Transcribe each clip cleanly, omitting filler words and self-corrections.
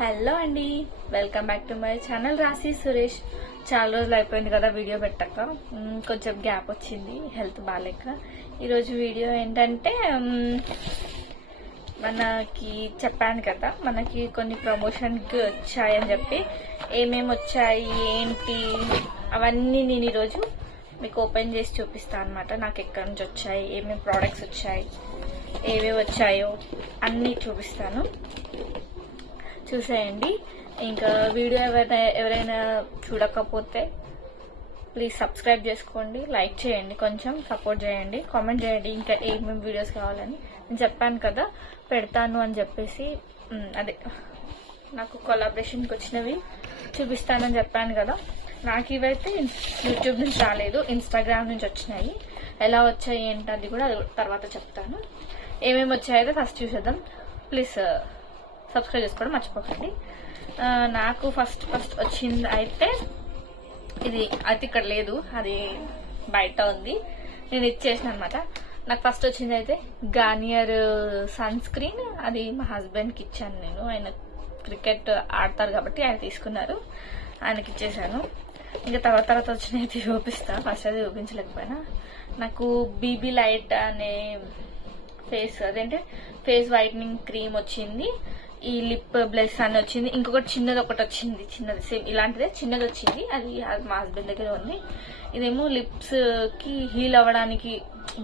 Hello అండి, welcome back to my channel రాశి సురేష్. చాలా రోజులు అయిపోయింది కదా వీడియో పెట్టక, కొంచెం గ్యాప్ వచ్చింది హెల్త్ బాగాలేక. ఈరోజు వీడియో ఏంటంటే మనకి చెప్పాను కదా, మనకి కొన్ని ప్రమోషన్కి వచ్చాయని చెప్పి ఏమేమి వచ్చాయి ఏంటి అవన్నీ నేను ఈరోజు మీకు ఓపెన్ చేసి చూపిస్తాను అనమాట. నాకు ఎక్కడి నుంచి వచ్చాయి, ఏమేమి ప్రోడక్ట్స్ వచ్చాయి, ఏమేమి వచ్చాయో అన్నీ చూపిస్తాను, చూసేయండి. ఇంకా వీడియో ఎవరైనా చూడకపోతే ప్లీజ్ సబ్స్క్రైబ్ చేసుకోండి, లైక్ చేయండి, కొంచెం సపోర్ట్ చేయండి, కామెంట్ చేయండి ఇంకా ఏమేమి వీడియోస్ కావాలని. నేను చెప్పాను కదా పెడతాను అని చెప్పేసి, అదే నాకు కొలాబరేషన్కి వచ్చినవి చూపిస్తానని చెప్పాను కదా. నాకు ఇవైతే యూట్యూబ్ నుంచి రాలేదు, ఇన్స్టాగ్రామ్ నుంచి వచ్చినాయి. ఎలా వచ్చాయి ఏంటి అది కూడా తర్వాత చెప్తాను. ఏమేమి వచ్చాయో ఫస్ట్ చూసేద్దాం. ప్లీజ్ సబ్స్క్రైబ్ చేసుకోవడం మర్చిపోకండి. నాకు ఫస్ట్ వచ్చింది అయితే ఇది అయితే ఇక్కడ లేదు, అది బయట ఉంది, నేను ఇచ్చేసిన అనమాట. నాకు ఫస్ట్ వచ్చింది అయితే గార్నియర్ సన్ స్క్రీన్. అది మా హస్బెండ్కి ఇచ్చాను నేను, ఆయన క్రికెట్ ఆడతారు కాబట్టి ఆయన తీసుకున్నారు, ఆయనకి ఇచ్చేసాను. ఇంకా తర్వాత వచ్చినాయి అయితే చూపిస్తా, ఫస్ట్ అది చూపించలేకపోయినా. నాకు బీబీ లైట్ అనే అదేంటే ఫేస్ వైట్నింగ్ క్రీమ్ వచ్చింది. ఈ లిప్ బ్లెస్ అని వచ్చింది. ఇంకొకటి చిన్నది ఒకటి వచ్చింది, చిన్నది సేమ్ ఇలాంటిదే చిన్నది వచ్చింది, అది మా హస్బెండ్ దగ్గర ఉంది. ఇదేమో లిప్స్ కి హీల్ అవ్వడానికి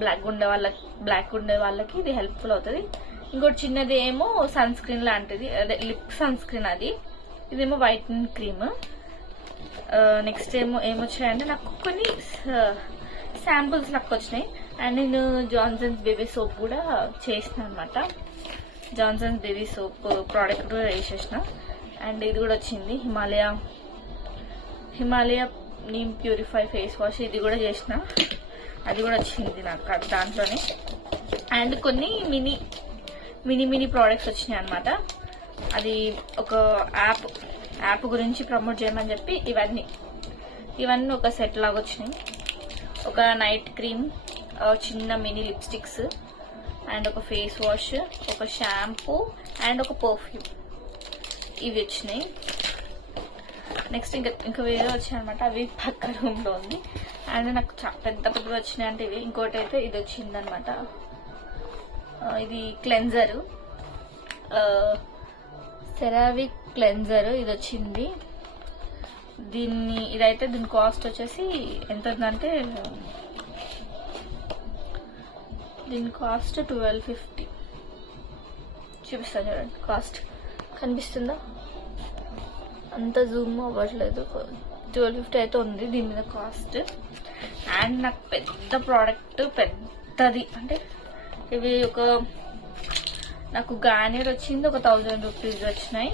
బ్లాక్ ఉండే వాళ్ళకి ఇది హెల్ప్ఫుల్ అవుతుంది. ఇంకోటి చిన్నది ఏమో సన్ స్క్రీన్ లాంటిది, అదే లిప్ సన్ స్క్రీన్ అది. ఇదేమో వైట్నింగ్ క్రీమ్. నెక్స్ట్ ఏమొచ్చాయంటే నాకు కొన్ని శాంపుల్స్ నాకు వచ్చినాయి. అండ్ నేను జాన్సన్స్ బేబీ సోప్ కూడా చేసిన అనమాట. జాన్సన్స్ బేబీ సోప్ ప్రోడక్ట్ కూడా వేసేసిన. అండ్ ఇది కూడా వచ్చింది, Himalaya neem purify face wash, ఇది కూడా చేసిన, అది కూడా వచ్చింది నాకు దాంట్లోనే. అండ్ కొన్ని మినీ ప్రోడక్ట్స్ వచ్చినాయి అనమాట. అది ఒక యాప్ గురించి ప్రమోట్ చేయమని చెప్పి ఇవన్నీ ఒక సెట్ లాగా వచ్చినాయి. ఒక నైట్ క్రీమ్, చిన్న మినీ లిప్స్టిక్స్, అండ్ ఒక ఫేస్ వాష్, ఒక షాంపూ అండ్ ఒక పర్ఫ్యూమ్, ఇవి వచ్చినాయి. నెక్స్ట్ ఇంకా వేరే వచ్చాయి అనమాట, అవి పక్క రూమ్లో ఉంది. అండ్ నాకు పెద్ద వచ్చినాయి అంటే ఇవి. ఇంకోటి అయితే ఇది వచ్చింది అనమాట, ఇది క్లెన్జర్, సెరావిక్ క్లెన్జర్ ఇది వచ్చింది. దీని కాస్ట్ వచ్చేసి ఎంత ఉందంటే, దీని కాస్ట్ 1250 చూపిస్తాను చూడండి. కాస్ట్ కనిపిస్తుందా, అంత జూమ్ అవ్వట్లేదు, 1250 అయితే ఉంది దీని మీద కాస్ట్. అండ్ నాకు పెద్ద ప్రోడక్ట్, పెద్దది అంటే ఇవి నాకు గార్నియర్ వచ్చింది, ఒక 1000 రూపీస్ వచ్చినాయి.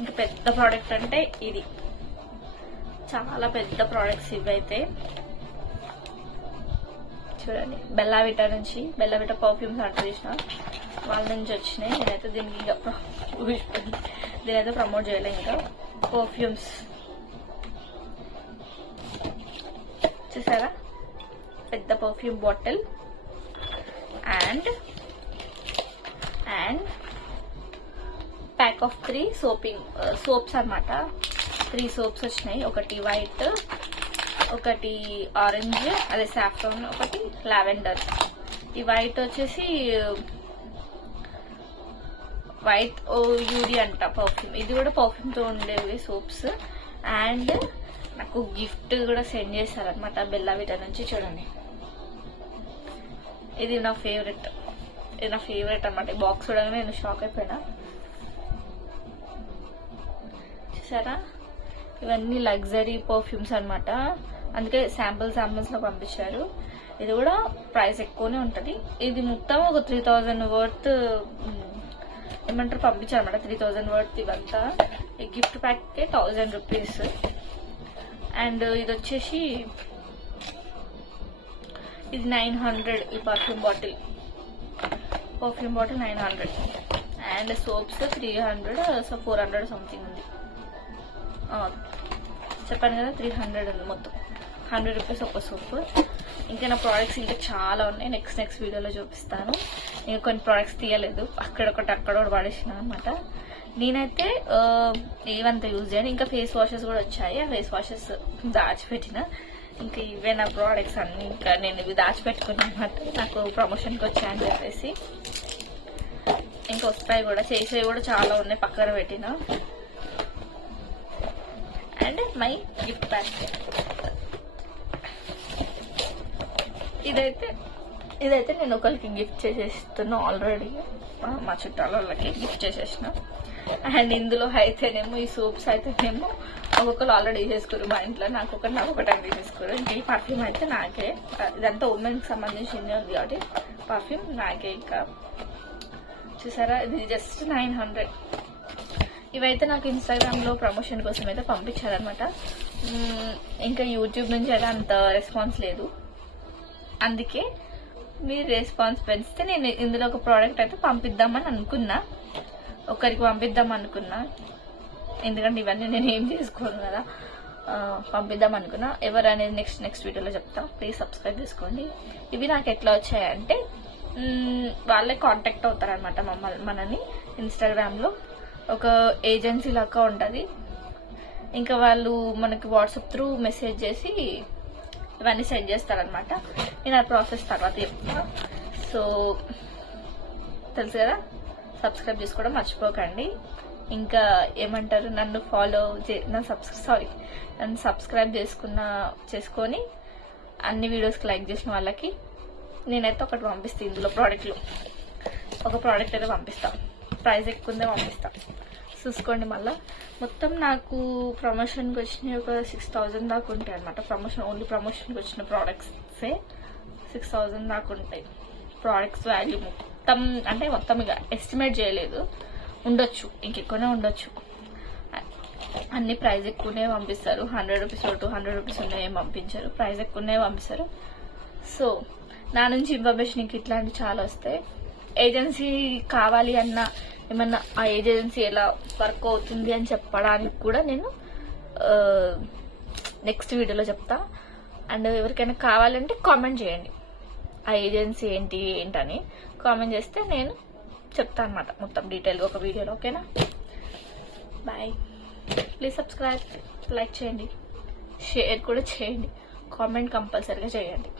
ఇంకా పెద్ద ప్రోడక్ట్ అంటే ఇది, చాలా పెద్ద ప్రోడక్ట్స్ ఇవైతే. చూడండి, బెల్లావిటా పర్ఫ్యూమ్స్ ఆర్డర్ చేసిన వాళ్ళ నుంచి వచ్చినాయి. నేనైతే దీనైతే ప్రమోట్ చేయలేదు. ఇంకా పర్ఫ్యూమ్స్ చూసారా, పెద్ద perfume bottle. And pack of 3 soaps అన్నమాట. 3 సోప్స్ వచ్చినాయి, ఒకటి వైట్, ఒకటి ఆరెంజ్ అదే సాఫ్రాన్, ఒకటి లావెండర్. ఈ వైట్ వచ్చేసి వైట్ యూడి అంట పర్ఫ్యూమ్, ఇది కూడా పర్ఫ్యూమ్తో ఉండేవి సోప్స్. అండ్ నాకు గిఫ్ట్ కూడా సెండ్ చేశారనమాట బెల్లావిటా నుంచి. చూడండి, ఇది నా ఫేవరెట్ అనమాట. ఈ బాక్స్ చూడగానే నేను షాక్ అయిపోయినా. చూసారా, ఇవన్నీ లగ్జరీ పర్ఫ్యూమ్స్ అనమాట, అందుకే శాంపిల్స్ లో పంపించారు. ఇది కూడా ప్రైస్ ఎక్కువనే ఉంటుంది. ఇది మొత్తం ఒక 3000 వర్త్ ఏమంటారు పంపించారు అనమాట, 3000 వర్త్ ఇవంతా. ఈ గిఫ్ట్ ప్యాక్కే 1000 రూపీస్. అండ్ ఇది వచ్చేసి ఇది 900, ఈ perfume bottle 900. And soaps 300, so 400 something ఉంది. చెప్పాను కదా 300 ఉంది మొత్తం, 100 రూపీస్ ఒక సోప్. ఇంకా నా ప్రోడక్ట్స్ ఇంకా చాలా ఉన్నాయి, నెక్స్ట్ వీడియోలో చూపిస్తాను. ఇంకా కొన్ని ప్రోడక్ట్స్ తీయలేదు, అక్కడ ఒకటి పడేసిన అనమాట. నేనైతే ఏవంతా యూజ్ చేయను. ఇంకా ఫేస్ వాషెస్ కూడా వచ్చాయి. ఆ ఫేస్ వాషెస్ దాచిపెట్టిన. ఇంకా ఇవే నా ప్రోడక్ట్స్ అన్ని. ఇంకా నేను ఇవి దాచిపెట్టుకున్నాను అన్నమాట, నాకు ప్రమోషన్కి వచ్చాయని చెప్పేసి. ఇంకా వస్తాయి కూడా, చేసేవి కూడా చాలా ఉన్నాయి, పక్కన పెట్టిన. And my gift basket. ఇదైతే నేను ఒకరికి గిఫ్ట్ చేసేస్తున్నా ఆల్రెడీ, మా చుట్టాల వాళ్ళకి గిఫ్ట్ చేసేసిన. అండ్ ఇందులో అయితేనేమో ఈ సోప్స్ అయితేనేమో ఒక్కొక్కరు ఆల్రెడీ వేసేసుకోరు మా ఇంట్లో, నాకు ఒకటి అని తీసేసుకోరు. ఇంకా ఈ పర్ఫ్యూమ్ అయితే నాకే, ఇదంతా ఉమెన్కి సంబంధించింది ఉంది కాబట్టి పర్ఫ్యూమ్ నాకే. ఇంకా చూసారా, ఇది జస్ట్ 900. ఇవైతే నాకు ఇన్స్టాగ్రామ్లో ప్రమోషన్ కోసం అయితే పంపించారనమాట. ఇంకా యూట్యూబ్ నుంచి అయితే అంత రెస్పాన్స్ లేదు, అందుకే మీరు రెస్పాన్స్ పెంచితే నేను ఇందులో ఒక ప్రోడక్ట్ అయితే పంపిద్దామని అనుకున్నా, ఒకరికి పంపిద్దాం అనుకున్నా. ఎందుకంటే ఇవన్నీ నేను ఏం చేసుకోను కదా, పంపిద్దాం అనుకున్నా. ఎవరు అనేది నెక్స్ట్ వీడియోలో చెప్తా. ప్లీజ్ సబ్స్క్రైబ్ చేసుకోండి. ఇవి నాకు ఎట్లా వచ్చాయంటే వాళ్ళే కాంటాక్ట్ అవుతారనమాట మనని ఇన్స్టాగ్రామ్లో. ఒక ఏజెన్సీ లాగా ఉంటుంది. ఇంకా వాళ్ళు మనకి వాట్సాప్ త్రూ మెసేజ్ చేసి ఇవన్నీ సెండ్ చేస్తారనమాట. నేను ఆ ప్రాసెస్ తర్వాత చెప్తాను. సో తెలుసు కదా, సబ్స్క్రైబ్ చేసుకోవడం మర్చిపోకండి. ఇంకా ఏమంటారు, నన్ను సబ్స్క్రైబ్ చేసుకొని అన్ని వీడియోస్కి లైక్ చేసిన వాళ్ళకి నేనైతే ఒకటి పంపిస్తాను. ఇందులో ఒక ప్రోడక్ట్ అయితే పంపిస్తాను. ప్రైస్ ఎక్కువ ఉందే పంపిస్తాను, చూసుకోండి. మళ్ళీ మొత్తం నాకు ప్రమోషన్కి వచ్చినాయి ఒక 6000 దాకా ఉంటాయి అనమాట. ఓన్లీ ప్రమోషన్కి వచ్చిన ప్రోడక్ట్సే 6000 దాకా ఉంటాయి. ప్రోడక్ట్స్ వాల్యూ మొత్తం ఇక ఎస్టిమేట్ చేయలేదు, ఉండొచ్చు, ఇంకెక్కువనే ఉండొచ్చు. అన్ని ప్రైస్ ఎక్కువనే పంపిస్తారు. 100 రూపీస్ 200 రూపీస్ ఉన్నాయి ఏం పంపించారు, ప్రైస్ ఎక్కువనే పంపిస్తారు. సో నా నుంచి ఇన్ఫర్మేషన్ ఇంక ఇట్లాంటివి చాలా వస్తాయి. ఏజెన్సీ కావాలి అన్న, ఏమన్నా ఆ ఏజెన్సీ ఎలా వర్క్ అవుతుంది అని చెప్పడానికి కూడా నేను నెక్స్ట్ వీడియోలో చెప్తా. అండ్ ఎవరికైనా కావాలంటే కామెంట్ చేయండి, ఆ ఏజెన్సీ ఏంటని కామెంట్ చేస్తే నేను చెప్తాను అనమాట మొత్తం డీటెయిల్గా ఒక వీడియోలో. ఓకేనా, బాయ్. ప్లీజ్ సబ్స్క్రైబ్, లైక్ చేయండి, షేర్ కూడా చేయండి, కామెంట్ కంపల్సరీగా చేయండి.